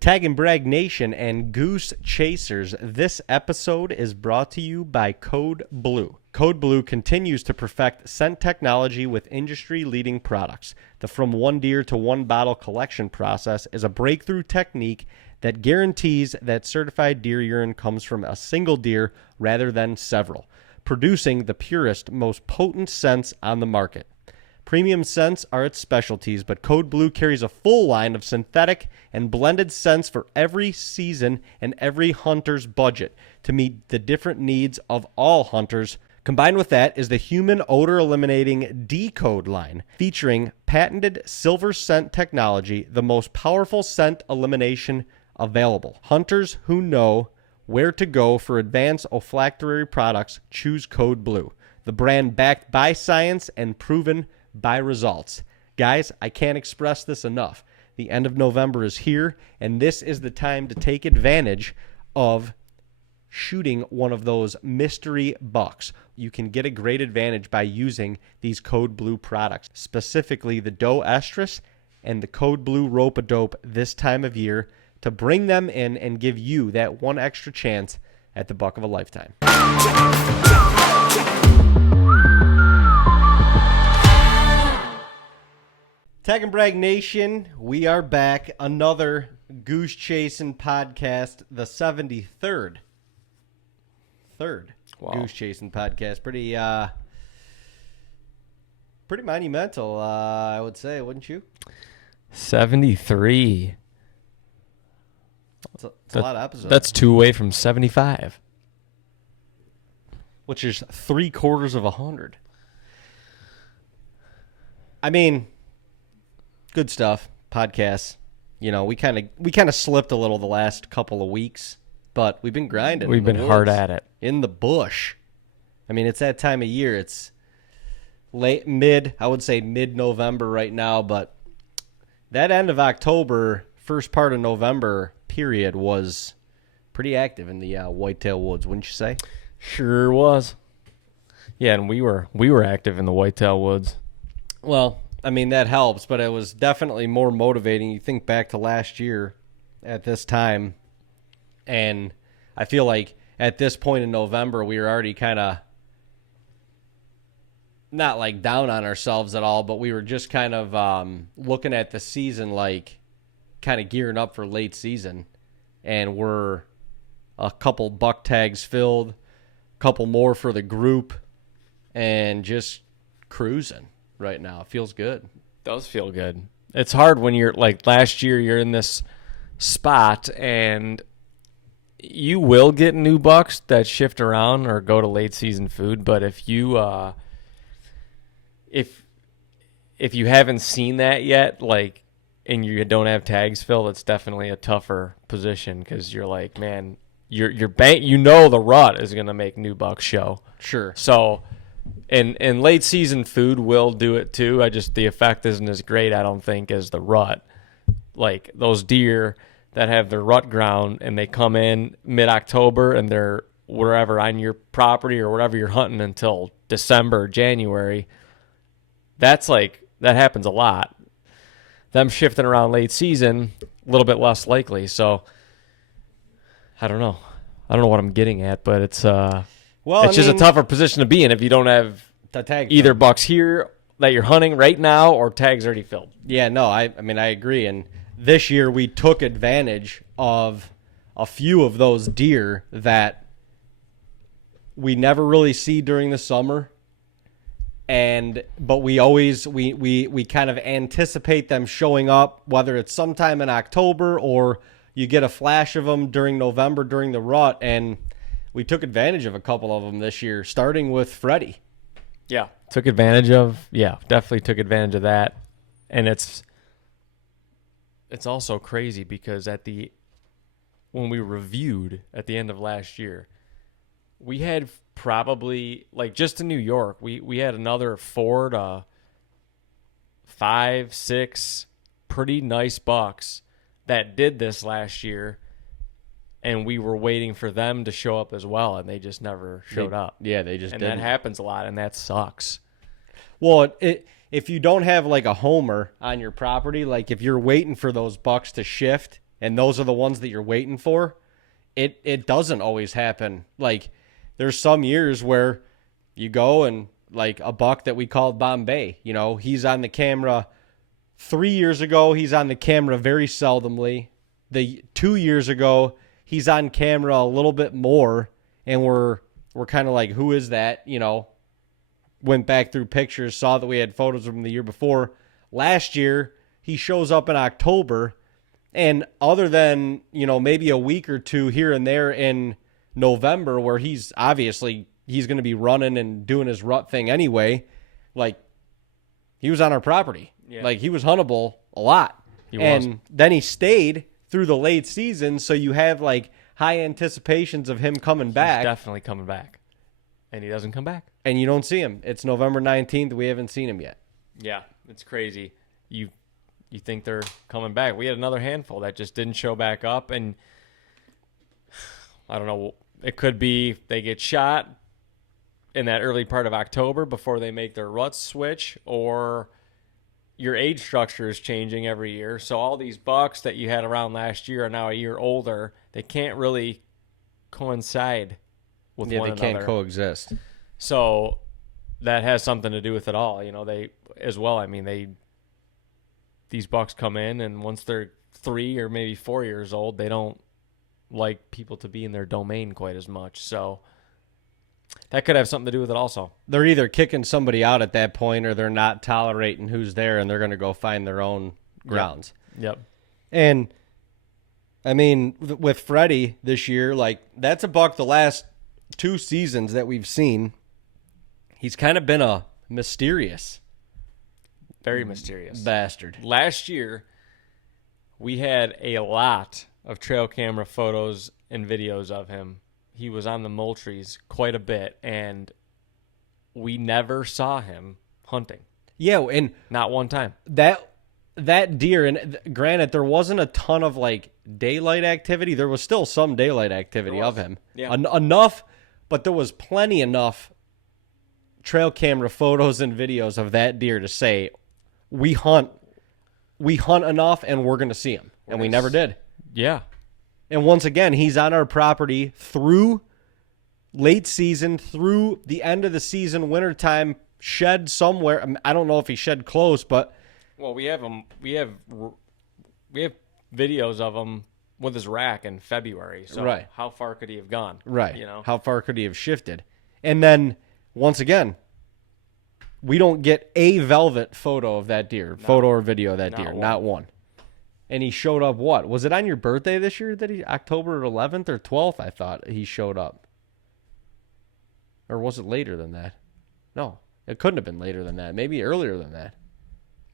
TAGNBRAG Nation and Goose Chasers, this episode is brought to you by Code Blue. Code Blue continues to perfect scent technology with industry-leading products. The From One Deer to One Bottle collection process is a breakthrough technique that guarantees that certified deer urine comes from a single deer rather than several, producing the purest, most potent scents on the market. Premium scents are its specialties, but Code Blue carries a full line of synthetic and blended scents for every season and every hunter's budget to meet the different needs of all hunters. Combined with that is the human odor eliminating D-Code line, featuring patented silver scent technology, the most powerful scent elimination available. Hunters who know where to go for advanced olfactory products choose Code Blue, the brand backed by science and proven by results. Guys, I can't express this enough. The end of November is here, and this is the time to take advantage of shooting one of those mystery bucks. You can get a great advantage by using these Code Blue products, specifically the Doe Estrus and the Code Blue Rope-A-Dope this time of year, to bring them in and give you that one extra chance at the buck of a lifetime. TAGNBRAG Nation, we are back. Another Goose Chasing podcast, the 73rd. Wow. Goose Chasing podcast. Pretty monumental, I would say, wouldn't you? 73. It's a lot of episodes. That's 2 away from 75. Which is 3/4 of 100. I mean, good stuff. Podcasts. You know, we kind of slipped a little the last couple of weeks, but we've been grinding. We've been hard at it. In the bush. I mean, it's that time of year. It's I would say mid-November right now, but that end of October, first part of November period was pretty active in the whitetail woods, wouldn't you say? Sure was. Yeah, and we were active in the whitetail woods. Well, I mean, that helps, but it was definitely more motivating. You think back to last year at this time, and I feel like at this point in November, we were already kind of not like down on ourselves at all, but we were just kind of looking at the season like kind of gearing up for late season, and we're a couple buck tags filled, a couple more for the group, and just cruising right now. It feels good. Does feel good. It's hard when you're like last year, you're in this spot and you will get new bucks that shift around or go to late season food. But if you if you haven't seen that yet, like, and you don't have tags filled, it's definitely a tougher position because you're like, man, your bank, you know, the rut is gonna make new bucks show. Sure. So. And late season food will do it too. The effect isn't as great, I don't think, as the rut. Like those deer that have their rut ground and they come in mid-October and they're wherever on your property or whatever you're hunting until December, January. That happens a lot. Them shifting around late season, a little bit less likely. So I don't know. I don't know what I'm getting at, but it's just a tougher position to be in if you don't have the tag either bucks here that you're hunting right now or tags already filled. Yeah, no, I mean, I agree. And this year we took advantage of a few of those deer that we never really see during the summer. But we always, we kind of anticipate them showing up, whether it's sometime in October or you get a flash of them during November during the rut. And we took advantage of a couple of them this year, starting with Freddie. Yeah. Definitely took advantage of that. And it's also crazy because when we reviewed at the end of last year, we had probably, like, just in New York, we had another 4 to 5, 6 pretty nice bucks that did this last year. And we were waiting for them to show up as well, and they just never showed up. Yeah, they just didn't. And that happens a lot, and that sucks. Well, if you don't have like a homer on your property, like if you're waiting for those bucks to shift and those are the ones that you're waiting for, it doesn't always happen. Like, there's some years where you go and, like, a buck that we called Bombay, you know, he's on the camera 3 years ago. He's on the camera very seldomly. 2 years ago, he's on camera a little bit more, and we're kind of like, who is that? You know, went back through pictures, saw that we had photos of him the year before. Last year, he shows up in October, and other than, you know, maybe a week or two here and there in November where he's going to be running and doing his rut thing anyway, like, he was on our property. Yeah. Like, he was huntable a lot. Then he stayed through the late season, so you have, like, high anticipations of him coming back. He's definitely coming back. And he doesn't come back. And you don't see him. It's November 19th. We haven't seen him yet. Yeah, it's crazy. You think they're coming back. We had another handful that just didn't show back up, and I don't know. It could be they get shot in that early part of October before they make their rut switch, or your age structure is changing every year. So all these bucks that you had around last year are now a year older. They can't really coincide with one another. They can't coexist. So that has something to do with it all. You know, these bucks come in, and once they're 3 or maybe 4 years old, they don't like people to be in their domain quite as much. So that could have something to do with it also. They're either kicking somebody out at that point, or they're not tolerating who's there, and they're going to go find their own grounds. Yep. And, I mean, with Freddie this year, like, that's a buck the last 2 seasons that we've seen. He's kind of been a mysterious, very mysterious bastard. Last year, we had a lot of trail camera photos and videos of him. He was on the Moultries quite a bit, and we never saw him hunting. Yeah, and not one time. That deer, and granted, there wasn't a ton of, like, daylight activity. There was still some daylight activity of him. Yeah. Enough, but there was plenty enough trail camera photos and videos of that deer to say, we hunt enough, and we're going to see him. And we never did. Yeah. And once again, he's on our property through late season, through the end of the season, wintertime, shed somewhere. I don't know if he shed close, but... Well, we have videos of him with his rack in February. So right. How far could he have gone? Right. You know? How far could he have shifted? And then, once again, we don't get a velvet photo of that deer, photo or video of that deer, not one. And he showed up, what? Was it on your birthday this year that October 11th or 12th, I thought he showed up? Or was it later than that? No, it couldn't have been later than that. Maybe earlier than that.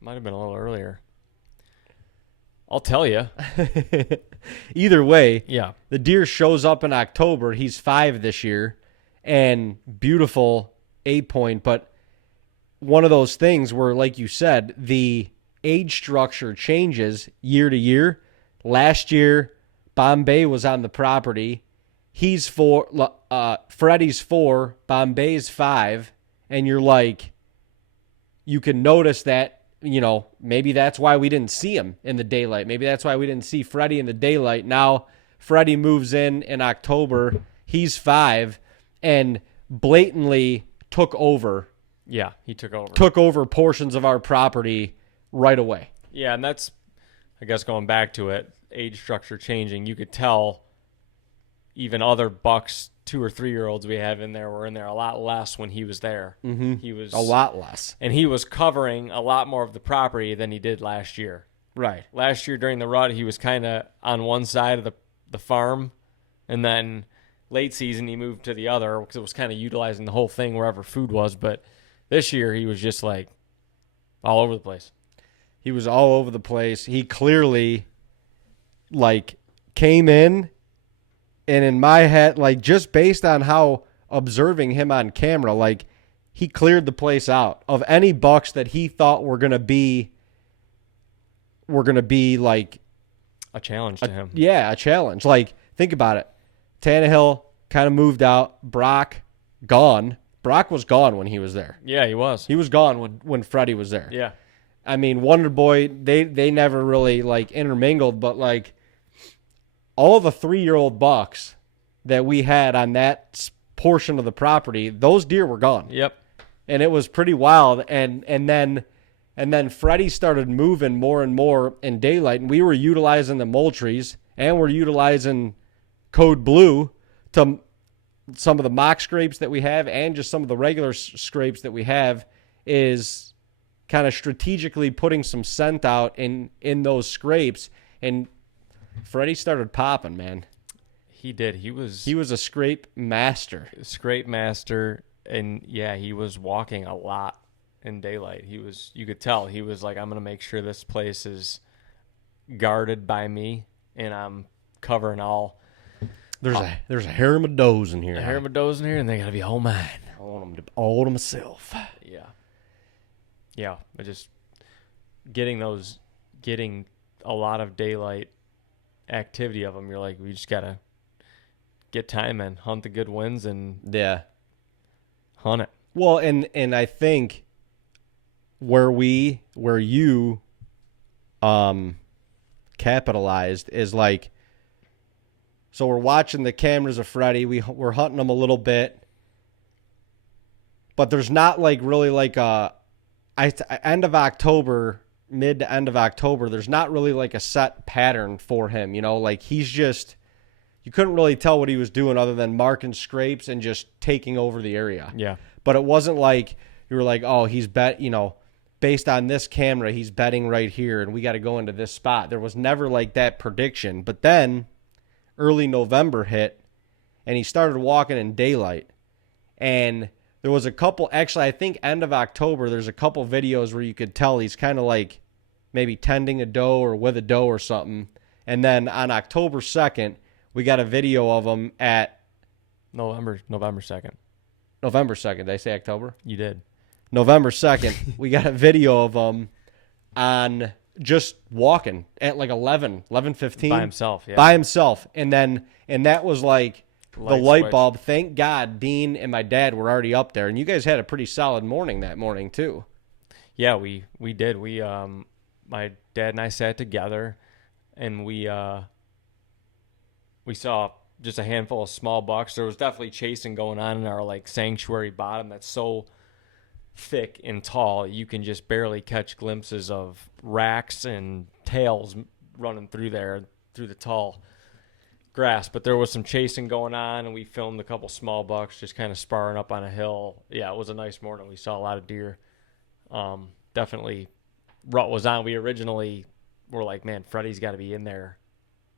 Might have been a little earlier. I'll tell you. Either way, yeah, the deer shows up in October. He's 5 this year, and beautiful 8-point, but one of those things where, like you said, the age structure changes year to year. Last year, Bombay was on the property. He's 4, Freddie's 4, Bombay's 5, and you're like, you can notice that, you know, maybe that's why we didn't see him in the daylight. Maybe that's why we didn't see Freddie in the daylight. Now, Freddie moves in October. He's 5, and blatantly took over. Yeah, he took over. Took over portions of our property right away. Yeah, and that's, I guess, going back to it, age structure changing. You could tell even other bucks, 2 or 3 year olds we have in there were in there a lot less when he was there. Mm-hmm. He was a lot less. And he was covering a lot more of the property than he did last year. Right. Last year during the rut, he was kind of on one side of the farm, and then late season he moved to the other because it was kind of utilizing the whole thing wherever food was. But this year he was just like all over the place. He was all over the place. He clearly, like, came in, and in my head, like, just based on how observing him on camera, like, he cleared the place out of any bucks that he thought were gonna be like a challenge to him. Yeah, a challenge. Like, think about it. Tannehill kind of moved out. Brock gone. Brock was gone when he was there. Yeah, he was. He was gone when Freddie was there. Yeah. I mean, Wonder Boy, they never really, like, intermingled, but, like, all the 3-year-old bucks that we had on that portion of the property, those deer were gone. Yep. And it was pretty wild. And then Freddie started moving more and more in daylight, and we were utilizing the Moultries, and we're utilizing Code Blue to some of the mock scrapes that we have, and just some of the regular scrapes that we have, is kind of strategically putting some scent out in those scrapes. And Freddie started popping, man. He did. He was a scrape master. Scrape master, and yeah, he was walking a lot in daylight. You could tell he was like, I'm gonna make sure this place is guarded by me, and I'm covering all. There's a harem of does in here. A harem of does in here, and they gotta be all mine. I want them all to myself. Yeah. But just getting a lot of daylight activity of them. You're like, we just gotta get time in, hunt the good wins, and hunt it. Well, and I think where you capitalized is like, so we're watching the cameras of Freddie. We're hunting them a little bit, but there's not like really like end of October, mid to end of October. There's not really like a set pattern for him, you know. Like he's just, you couldn't really tell what he was doing other than marking scrapes and just taking over the area. Yeah. But it wasn't like you were like, oh, he's based on this camera, he's betting right here, and we got to go into this spot. There was never like that prediction. But then early November hit, and he started walking in daylight. And there was a couple, actually, I think end of October, there's a couple videos where you could tell he's kind of like maybe tending a doe or with a doe or something. And then on October 2nd, we got a video of him at November 2nd. November 2nd. Did I say October? You did. November 2nd, we got a video of him on just walking at like 11:15 by himself. Yeah. By himself. And that was like the light switch. bulb. Thank God Dean and my dad were already up there. And you guys had a pretty solid morning that morning too. Yeah, we did. We my dad and I sat together, and we saw just a handful of small bucks. There was definitely chasing going on in our like sanctuary bottom that's so thick and tall you can just barely catch glimpses of racks and tails running through the tall grass. But there was some chasing going on, and we filmed a couple small bucks just kind of sparring up on a hill. Yeah, it was a nice morning. We saw a lot of deer. Definitely rut was on. We originally were like, man, Freddie's got to be in there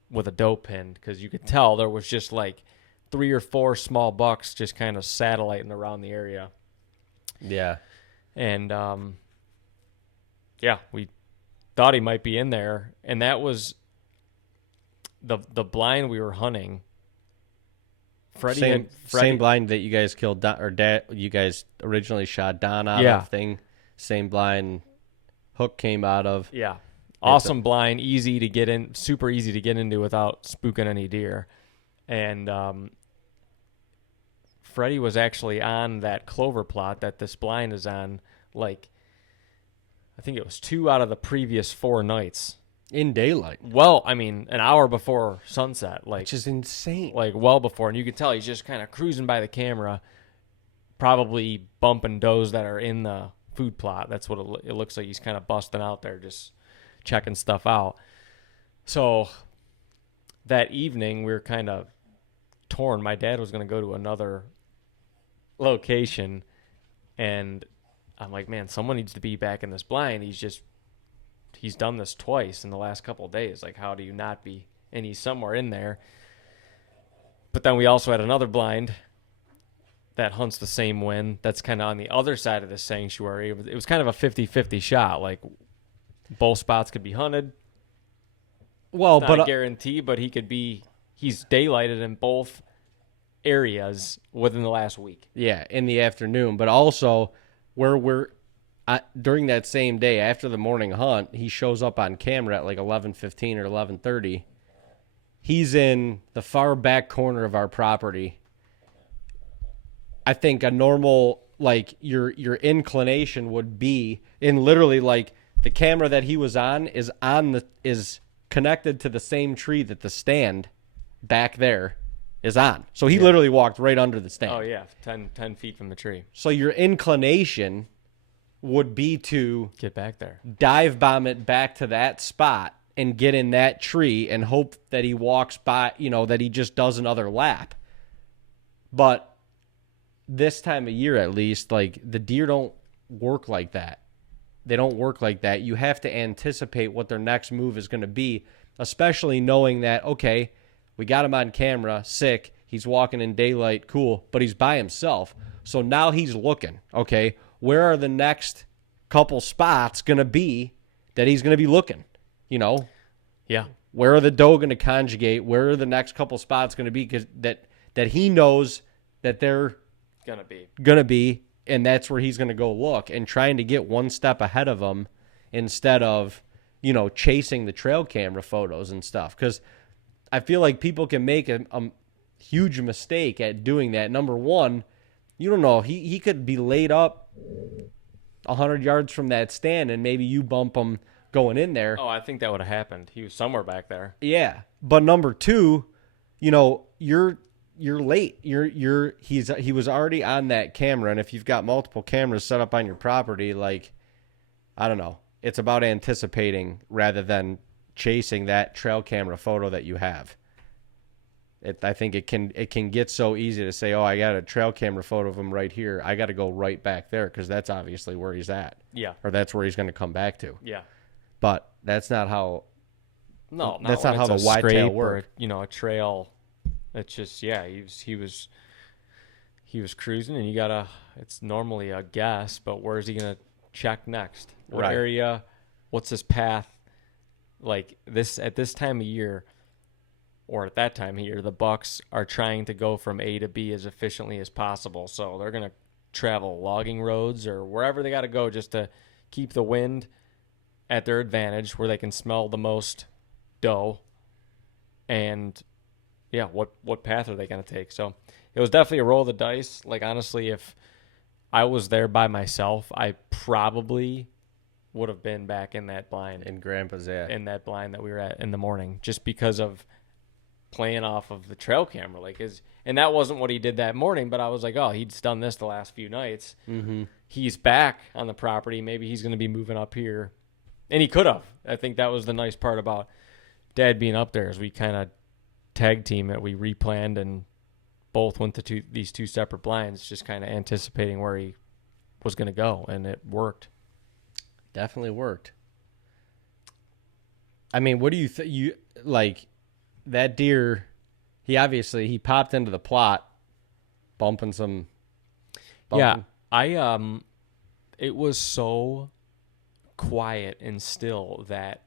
with a doe pin, because you could tell there was just like 3 or 4 small bucks just kind of satelliting around the area. Yeah. And we thought he might be in there, and that was the blind we were hunting. Freddie, same blind that you guys killed Don, or you guys originally shot Don out of thing. Same blind Hook came out of. Yeah. Awesome blind, easy to get in, super easy to get into without spooking any deer. And Freddie was actually on that clover plot that this blind is on, like, I think it was 2 out of the previous 4 nights. In daylight. Well, I mean, an hour before sunset. Which is insane. Like, well before. And you can tell he's just kind of cruising by the camera, probably bumping does that are in the food plot. That's what it looks like. He's kind of busting out there, just checking stuff out. So that evening, we were kind of torn. My dad was going to go to another location, and I'm like, man, someone needs to be back in this blind. He's done this twice in the last couple of days. Like, how do you not be? And he's somewhere in there. But then we also had another blind that hunts the same wind that's kind of on the other side of the sanctuary. It was kind of a 50-50 shot. Like, both spots could be hunted. Well, not a guarantee, but he's daylighted in both areas within the last week. Yeah, in the afternoon. But also, during that same day, after the morning hunt, he shows up on camera at like 11:15 or 11:30. He's in the far back corner of our property. I think a normal, like, your inclination would be in literally, like, the camera that he was on is connected to the same tree that the stand back there is on. So he literally walked right under the stand. Oh, yeah, 10 feet from the tree. So your inclination would be to get back there, dive bomb it back to that spot and get in that tree and hope that he walks by, that he just does another lap. But this time of year, at least, like, the deer don't work like that. They don't work like that. You have to anticipate what their next move is going to be, especially knowing that, okay, we got him on camera, sick, he's walking in daylight, cool, but he's by himself. So now he's looking, okay, where are the next couple spots going to be that he's going to be looking, Yeah. Where are the doe going to conjugate? Where are the next couple spots going to be? Because that he knows that they're going to be, and that's where he's going to go look, and trying to get one step ahead of them instead of, chasing the trail camera photos and stuff. Because I feel like people can make a huge mistake at doing that. Number one, you don't know. He could be laid up 100 yards from that stand, and maybe you bump him going in there. Oh, I think that would have happened. He was somewhere back there. Yeah. But number two, you're late. He was already on that camera, and if you've got multiple cameras set up on your property, like, I don't know. It's about anticipating rather than chasing that trail camera photo that you have. I think it can get so easy to say, oh, I got a trail camera photo of him right here. I got to go right back there because that's obviously where he's at. Yeah. Or that's where he's going to come back to. Yeah. But that's not how. No, that's not how the whitetail work. A trail. It's just he was cruising, and it's normally a guess, but where's he gonna check next? What area? What's his path? Like this at this time of year, or at that time of year, the bucks are trying to go from A to B as efficiently as possible. So they're gonna travel logging roads or wherever they got to go just to keep the wind at their advantage, where they can smell the most doe. And yeah, what path are they going to take? So it was definitely a roll of the dice. Like, honestly, if I was there by myself, I probably would have been back in that blind. In Grandpa's, yeah. In that blind that we were at in the morning, just because of playing off of the trail camera. And that wasn't what he did that morning, but I was like, oh, he's done this the last few nights. Mm-hmm. He's back on the property. Maybe he's going to be moving up here. And he could have. I think that was the nice part about Dad being up there, is we kind of tag team it. We replanned and both went to these two separate blinds, just kind of anticipating where he was going to go, and it worked. Definitely worked. I mean, what do you think? You like that deer? He popped into the plot, bumping. Yeah, it was so quiet and still that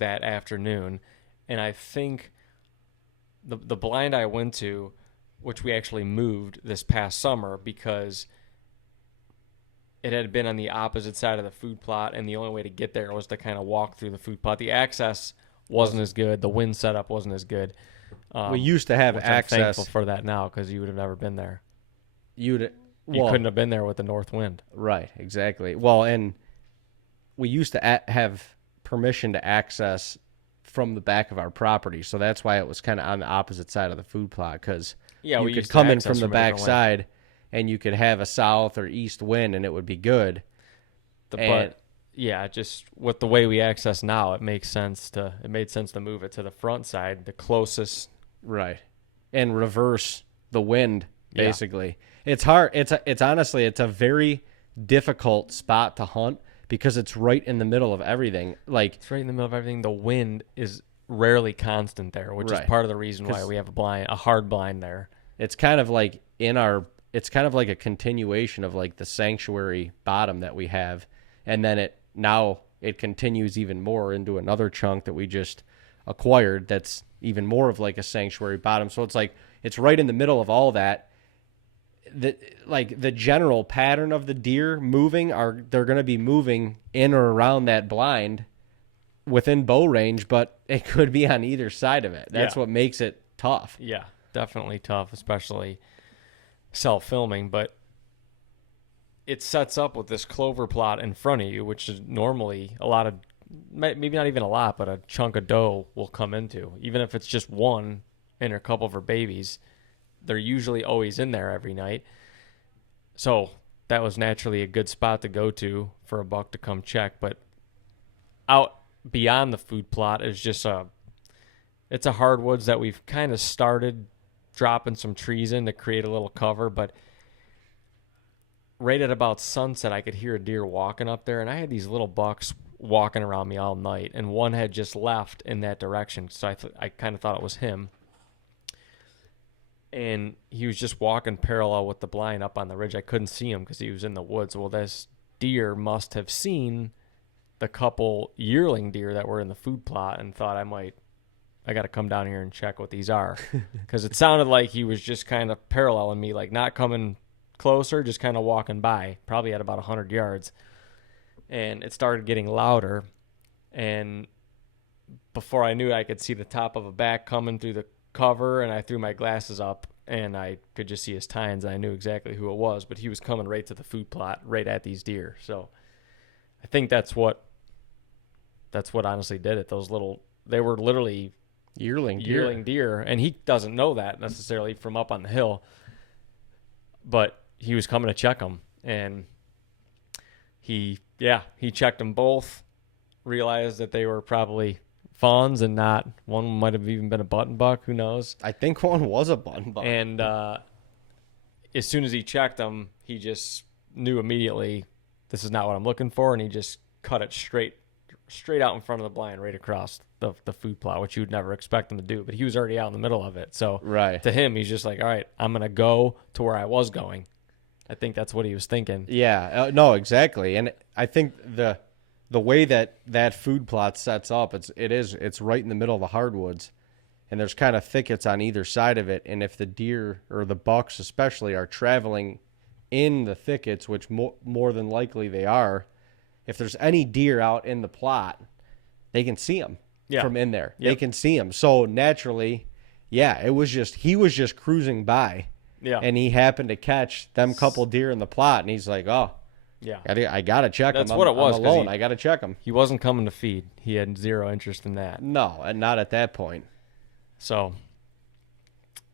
afternoon, and I think the blind I went to, which we actually moved this past summer because it had been on the opposite side of the food plot, and the only way to get there was to kind of walk through the food plot. The access wasn't as good. The wind setup wasn't as good. We used to have access. I'm thankful for that now, because you would have never been there. You couldn't have been there with the north wind. Right, exactly. Well, and we used to have permission to access from the back of our property, so that's why it was kind of on the opposite side of the food plot, because you could come in from the back side and you could have a south or east wind and it would be good. But yeah, just with the way we access now, it made sense to move it to the front side, the closest. Right. And reverse the wind, basically. Yeah. It's hard. It's honestly, it's a very difficult spot to hunt because it's right in the middle of everything. Like, it's right in the middle of everything. The wind is rarely constant there, which is part of the reason why we have a hard blind there. It's kind of like it's kind of like a continuation of like the sanctuary bottom that we have. And then it continues even more into another chunk that we just acquired that's even more of like a sanctuary bottom. So it's like it's right in the middle of all that. The general pattern of the deer moving they're going to be moving in or around that blind within bow range, but it could be on either side of it. That's what makes it tough. Yeah, definitely tough, especially self-filming, but it sets up with this clover plot in front of you, which is normally a lot of, maybe not even a lot, but a chunk of doe will come into. Even if it's just one and a couple of her babies. They're usually always in there every night. So that was naturally a good spot to go to for a buck to come check. But out beyond the food plot is just it's a hardwoods that we've kind of started dropping some trees in to create a little cover. But right at about sunset, I could hear a deer walking up there, and I had these little bucks walking around me all night, and one had just left in that direction, so I kind of thought it was him. And he was just walking parallel with the blind up on the ridge. I couldn't see him because he was in the woods. Well, this deer must have seen the couple yearling deer that were in the food plot and thought I got to come down here and check what these are, because it sounded like he was just kind of paralleling me, like not coming closer, just kind of walking by, probably at about 100 yards. And it started getting louder, and before I knew it, I could see the top of a back coming through the cover, and I threw my glasses up, and I could just see his tines, and I knew exactly who it was, but he was coming right to the food plot, right at these deer. So I think that's what honestly did it. They were literally yearling deer, and he doesn't know that necessarily from up on the hill, but he was coming to check them, and he checked them both, realized that they were probably fawns and not, one might have even been a button buck, who knows. I think one was a button buck. And as soon as he checked them, he just knew immediately, this is not what I'm looking for, and he just cut it straight out in front of the blind, right across the food plot, which you would never expect him to do, but he was already out in the middle of it. So right. To him, he's just like, all right, I'm going to go to where I was going. I think that's what he was thinking. Yeah, no, exactly. And I think the way that food plot sets up, it's right in the middle of the hardwoods, and there's kind of thickets on either side of it. And if the deer, or the bucks especially, are traveling in the thickets, which more than likely they are, if there's any deer out in the plot, they can see them from in there. Yep. They can see them. So naturally, he was just cruising by. Yeah. And he happened to catch them couple deer in the plot, and he's like, oh, yeah, I got to check them. That's what it was. I'm alone. I got to check them. He wasn't coming to feed. He had zero interest in that. No, and not at that point. So,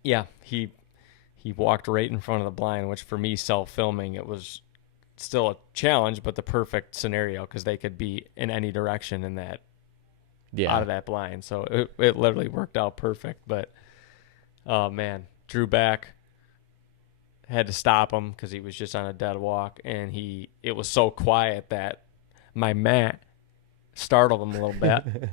yeah, he walked right in front of the blind, which for me, self-filming, it was still a challenge, but the perfect scenario, because they could be in any direction in that, out of that blind. So it literally worked out perfect. But, oh, man, drew back. Had to stop him because he was just on a dead walk, and it was so quiet that my mat startled him a little bit.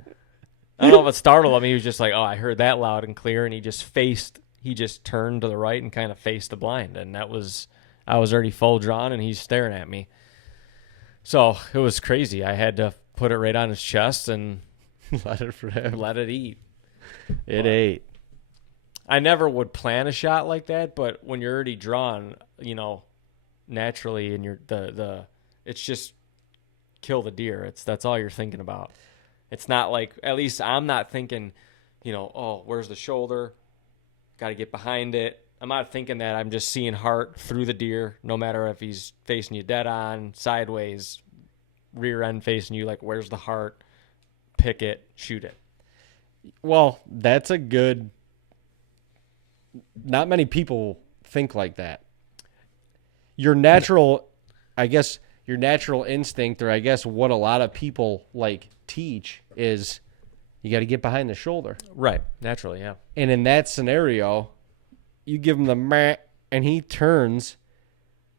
I don't know if it startled him. He was just like, oh, I heard that loud and clear, and he just turned to the right and kind of faced the blind, and I was already full drawn, and he's staring at me. So it was crazy. I had to put it right on his chest and let it eat. It ate. I never would plan a shot like that, but when you're already drawn, naturally, and it's just kill the deer. That's all you're thinking about. It's not like, at least I'm not thinking, oh, where's the shoulder? Got to get behind it. I'm not thinking that. I'm just seeing heart through the deer, no matter if he's facing you dead on, sideways, rear end facing you, like, where's the heart? Pick it, shoot it. Well, that's a good... Not many people think like that. Your natural instinct, or I guess what a lot of people teach, is you got to get behind the shoulder. Right. Naturally, yeah. And in that scenario, you give him the meh, and he turns.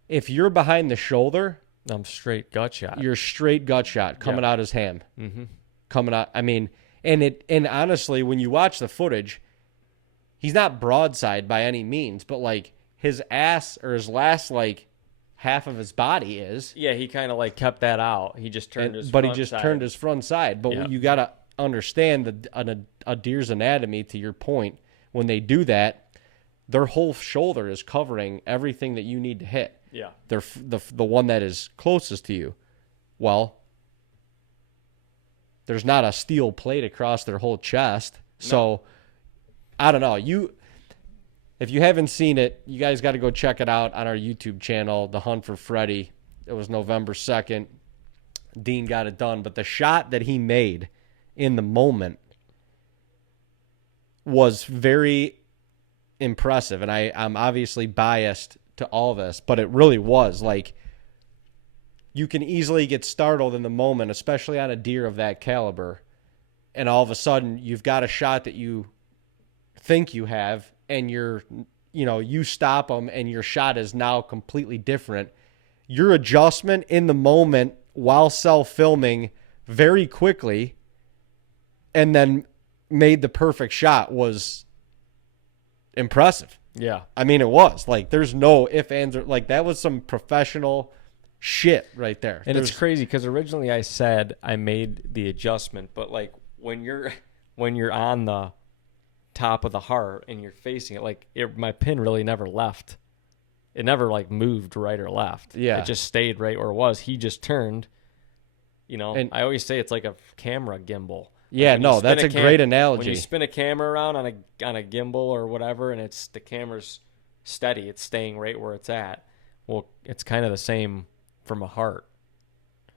If you're behind the shoulder, I'm straight gut shot. You're straight gut shot coming out his ham. Mm-hmm. Coming out. I mean, and honestly, when you watch the footage, he's not broadside by any means, but his ass, or his last half of his body is. Yeah, he kind of kept that out. He just turned his front side. But you got to understand a deer's anatomy, to your point. When they do that, their whole shoulder is covering everything that you need to hit. Yeah. They're the one that is closest to you. Well, there's not a steel plate across their whole chest. No. So I don't know. If you haven't seen it, you guys got to go check it out on our YouTube channel, The Hunt for Freddie. It was November 2nd. Dean got it done. But the shot that he made in the moment was very impressive. And I'm obviously biased to all this, but it really was. Like, you can easily get startled in the moment, especially on a deer of that caliber. And all of a sudden, you've got a shot that you think you have, and you stop them, and your shot is now completely different. Your adjustment in the moment while self-filming very quickly and then made the perfect shot was impressive. Yeah. I mean, it was. Like, there's no ifs, ands, or like, that was some professional shit right there. And it's crazy because originally I said I made the adjustment, but like when you're on the top of the heart and you're facing it, like my pin really never left. It never like moved right or left. Yeah. It just stayed right where it was. He just turned. And I always say it's like a camera gimbal. Yeah, like no, that's a great analogy. When you spin a camera around on a gimbal or whatever, and the camera's steady, it's staying right where it's at. Well, it's kind of the same from a heart.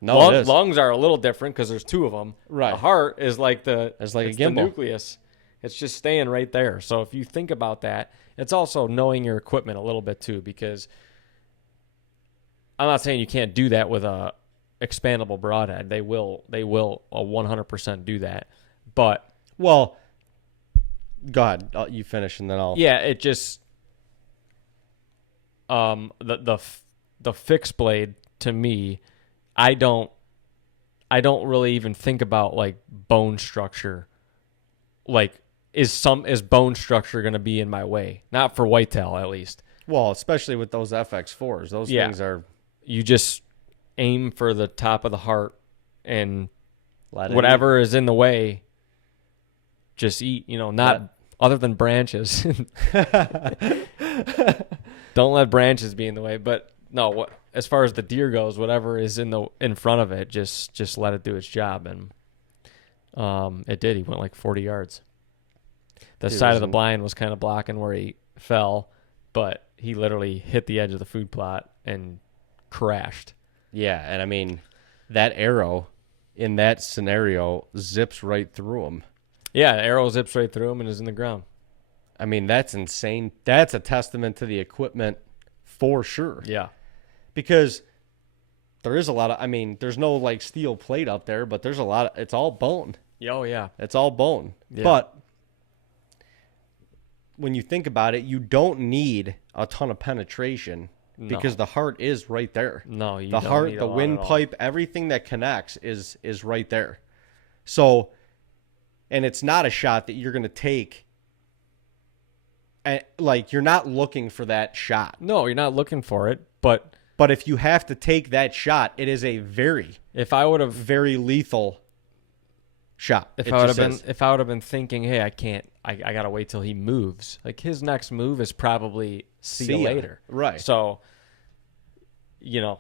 No, it is. Lungs are a little different because there's two of them. Right. A heart is like a gimbal. The nucleus. It's just staying right there. So if you think about that, it's also knowing your equipment a little bit too, because I'm not saying you can't do that with a expandable broadhead. They will 100% do that. But well, go ahead. You finish and then I'll. Yeah, it just the fixed blade to me, I don't really even think about like bone structure. Like, is bone structure going to be in my way? Not for whitetail, at least. Well, especially with those FX4s, those things are. You just aim for the top of the heart, and whatever is in the way, just eat. Other than branches. Don't let branches be in the way. But no, as far as the deer goes, whatever is in front of it, just let it do its job, and it did. He went like 40 yards. The side of the blind was kind of blocking where he fell, but he literally hit the edge of the food plot and crashed. Yeah, and I mean, that arrow in that scenario zips right through him. Yeah, the arrow zips right through him and is in the ground. I mean, that's insane. That's a testament to the equipment for sure. Yeah. Because there is a lot of, I mean, there's no like steel plate up there, but there's a lot of, it's all bone. Oh, yeah. It's all bone. Yeah. But when you think about it, you don't need a ton of penetration because the heart is right there. No, you the don't heart, need the a lot windpipe, everything that connects is right there. So, and it's not a shot that you're going to take. Like, you're not looking for that shot. No, you're not looking for it. But if you have to take that shot, it is a very lethal shot. If I would have been thinking, hey, I gotta wait till he moves. Like, his next move is probably see you later. Right. So,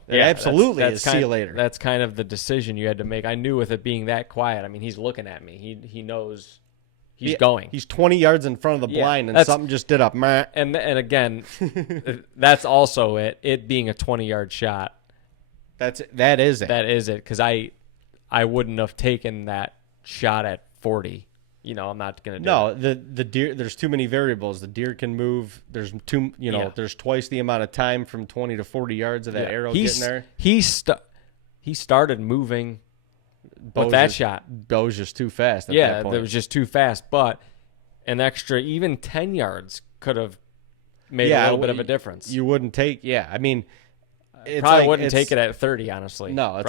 absolutely that's see you later. That's kind of the decision you had to make. I knew with it being that quiet. I mean, he's looking at me. He knows he's going. He's 20 yards in front of the blind, and something just did up. And again, that's also it. It being a 20-yard shot. That is it. That is it. Because I wouldn't have taken that shot at 40. I'm not gonna do it. The deer. There's too many variables. The deer can move. There's There's twice the amount of time from 20 to 40 yards of that arrow getting there. He started moving with that shot. Bo was just too fast. At that point. It was just too fast. But an extra, even 10 yards could have made a little bit of a difference. You wouldn't take. Yeah, I mean, probably wouldn't take it at 30. Honestly, no.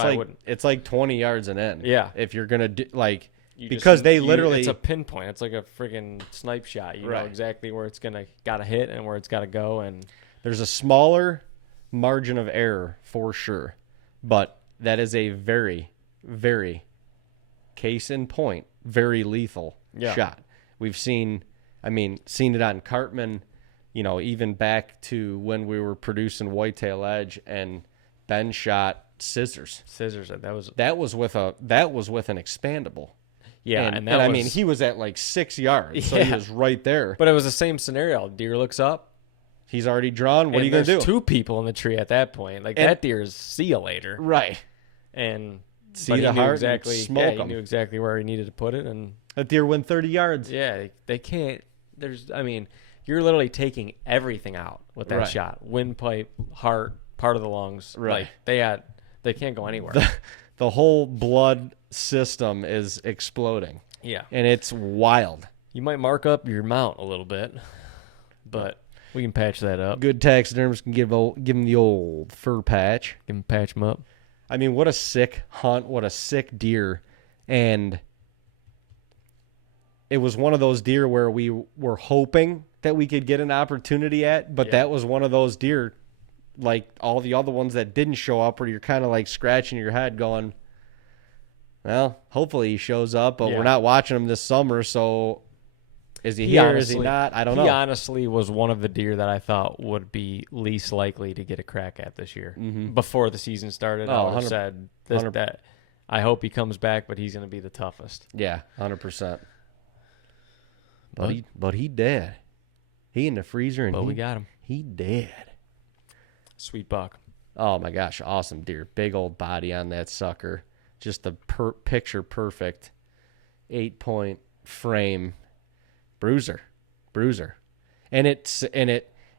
It's like 20 yards and in. Yeah, if you're gonna do because they literally, it's a pinpoint. It's like a friggin' snipe shot. You know exactly where it's gotta hit and where it's gotta go. And there's a smaller margin of error for sure, but that is a very, very case in point, very lethal shot. We've seen it on Cartman, even back to when we were producing Whitetail Edge, and Ben shot scissors. That was with an expandable. Yeah, and I mean, he was at like 6 yards, so he was right there. But it was the same scenario. Deer looks up. He's already drawn. What are you going to do? There's two people in the tree at that point. Like, that deer is see you later. Right. And see the heart exactly, and smoke him. He knew exactly where he needed to put it. And that deer went 30 yards. Yeah, they can't. you're literally taking everything out with that Right. shot. Windpipe, heart, part of the lungs. Right. Like they can't go anywhere. The whole blood system is exploding. Yeah. And it's wild. You might mark up your mount a little bit, but we can patch that up. Good taxidermists can give him the old fur patch. Can patch them up. I mean, what a sick hunt. What a sick deer. And it was one of those deer where we were hoping that we could get an opportunity at, but that was one of those deer, like all the other ones that didn't show up, where you're kind of like scratching your head going, well, hopefully he shows up, but we're not watching him this summer, so is he here? Is he not? I don't know. He honestly was one of the deer that I thought would be least likely to get a crack at this year. Before the season started, I would have said that I hope he comes back, but he's going to be the toughest. Yeah, 100%. But he dead. He in the freezer, and we got him. He dead. Sweet buck. Oh my gosh, awesome deer. Big old body on that sucker. Just the picture perfect 8-point frame bruiser. And it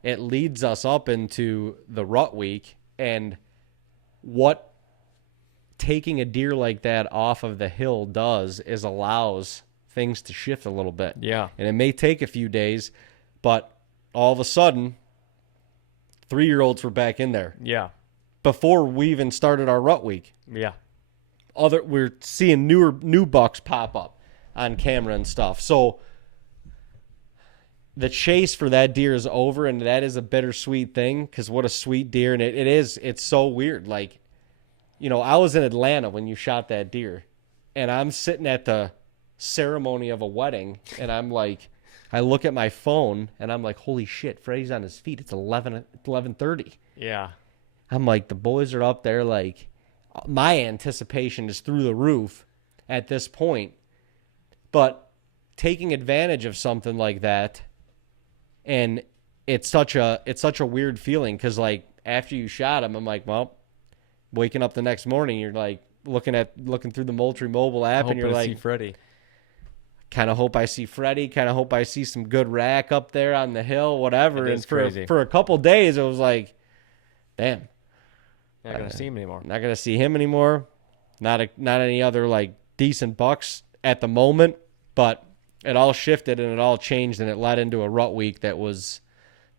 leads us up into the rut week, and what taking a deer like that off of the hill does is allows things to shift a little bit. Yeah. And it may take a few days, but all of a sudden 3-year-olds were back in there. Yeah. Before we even started our rut week. Yeah. We're seeing new bucks pop up on camera and stuff. So the chase for that deer is over, and that is a bittersweet thing, because what a sweet deer. And it's so weird. Like, I was in Atlanta when you shot that deer, and I'm sitting at the ceremony of a wedding, and I'm like, I look at my phone, and I'm like, holy shit, Freddie's on his feet. It's 11:30. Yeah. I'm like, the boys are up there. Like, my anticipation is through the roof at this point. But taking advantage of something like that, and it's such a weird feeling, because like after you shot him, I'm like, well, waking up the next morning, you're like looking through the Moultrie Mobile app, and you're like, see Freddie. Kind of hope I see Freddie. Kind of hope I see some good rack up there on the hill, whatever. It is crazy. For a couple days, it was like, damn, Not gonna see him anymore. not gonna see him anymore. Not any other like decent bucks at the moment. But it all shifted and it all changed, and it led into a rut week that was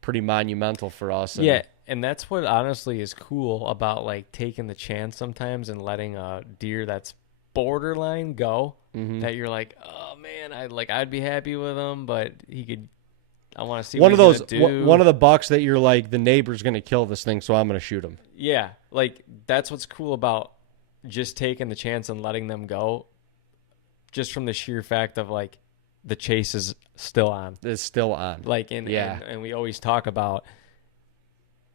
pretty monumental for us. And and that's what honestly is cool about like taking the chance sometimes and letting a deer that's borderline go. That you're like, oh man, I'd be happy with him, but I want to see one what of he's those gonna do. one of the bucks that you're like, the neighbor's gonna kill this thing, so I'm gonna shoot him. Yeah, like that's what's cool about just taking the chance and letting them go, just from the sheer fact of like the chase is still on. It's still on. Like and we always talk about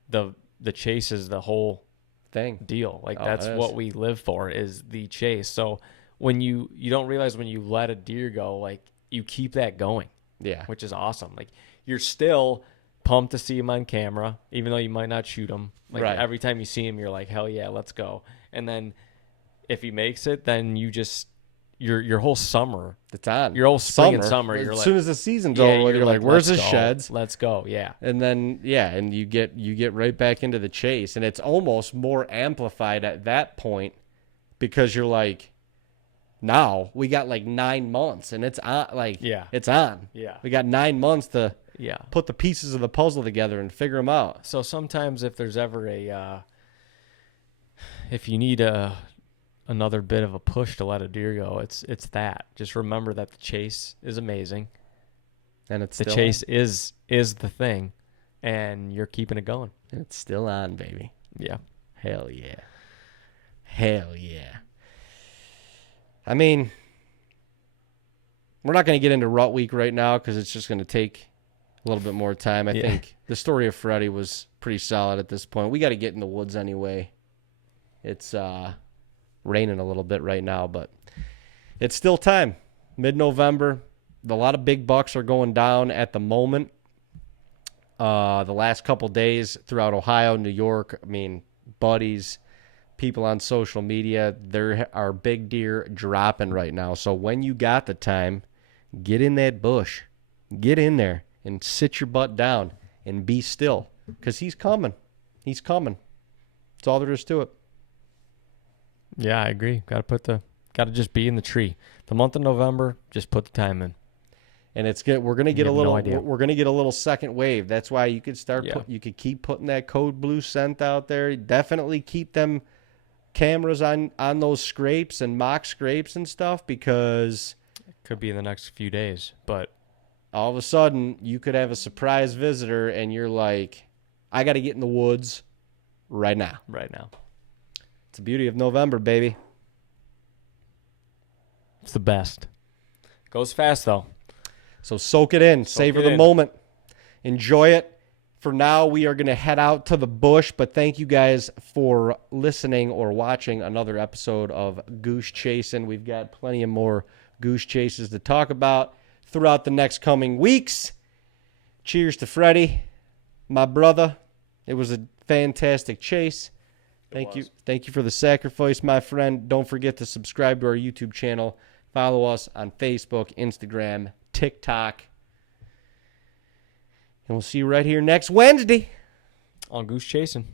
the chase is the whole thing. deal. Like that's what we live for, is the chase. So when you don't realize when you let a deer go, like you keep that going. Yeah. Which is awesome. Like you're still pumped to see him on camera, even though you might not shoot him. Like every time you see him, you're like, hell yeah, let's go. And then if he makes it, then you just your whole summer, it's on. Your whole spring and summer, as you're like, soon as the season's over, you're like, where's the sheds? Let's go. Yeah. And then and you get right back into the chase, and it's almost more amplified at that point, because you're like, now we got like 9 months, and it's on. Like, it's on. Yeah. We got 9 months to put the pieces of the puzzle together and figure them out. So sometimes if there's ever if you need another bit of a push to let a deer go, it's that. Just remember that the chase is amazing, and it's the chase is the thing, and you're keeping it going. And it's still on, baby. Yeah. Hell yeah. Hell yeah. I mean, we're not going to get into rut week right now, because it's just going to take a little bit more time. I think the story of Freddie was pretty solid at this point. We got to get in the woods anyway. It's raining a little bit right now, but it's still time. Mid-November. A lot of big bucks are going down at the moment. The last couple days throughout Ohio, New York, I mean, buddies, people on social media, there are big deer dropping right now. So when you got the time, get in that bush. Get in there and sit your butt down and be still, because he's coming. He's coming. That's all there is to it. Yeah, I agree. Got to just be in the tree. The month of November, just put the time in. And it's good. We're gonna get a little. No we're gonna get a little second wave. That's why you could start. Yeah. You could keep putting that Code Blue scent out there. Definitely keep them cameras on those scrapes and mock scrapes and stuff, because It could be in the next few days, but all of a sudden you could have a surprise visitor, and you're like, I got to get in the woods right now. right now. It's the beauty of November, baby. It's the best. Goes fast, though. So soak it in. Savor the moment. Enjoy it. For now, we are going to head out to the bush, but thank you guys for listening or watching another episode of Goose Chasing. We've got plenty of more Goose Chases to talk about throughout the next coming weeks. Cheers to Freddie, my brother. It was a fantastic chase. Thank you. Thank you for the sacrifice, my friend. Don't forget to subscribe to our YouTube channel. Follow us on Facebook, Instagram, TikTok. And we'll see you right here next Wednesday On Goose Chasing.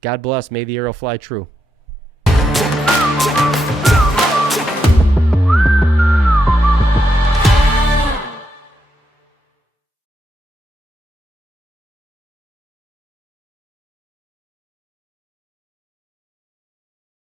God bless. May the arrow fly true.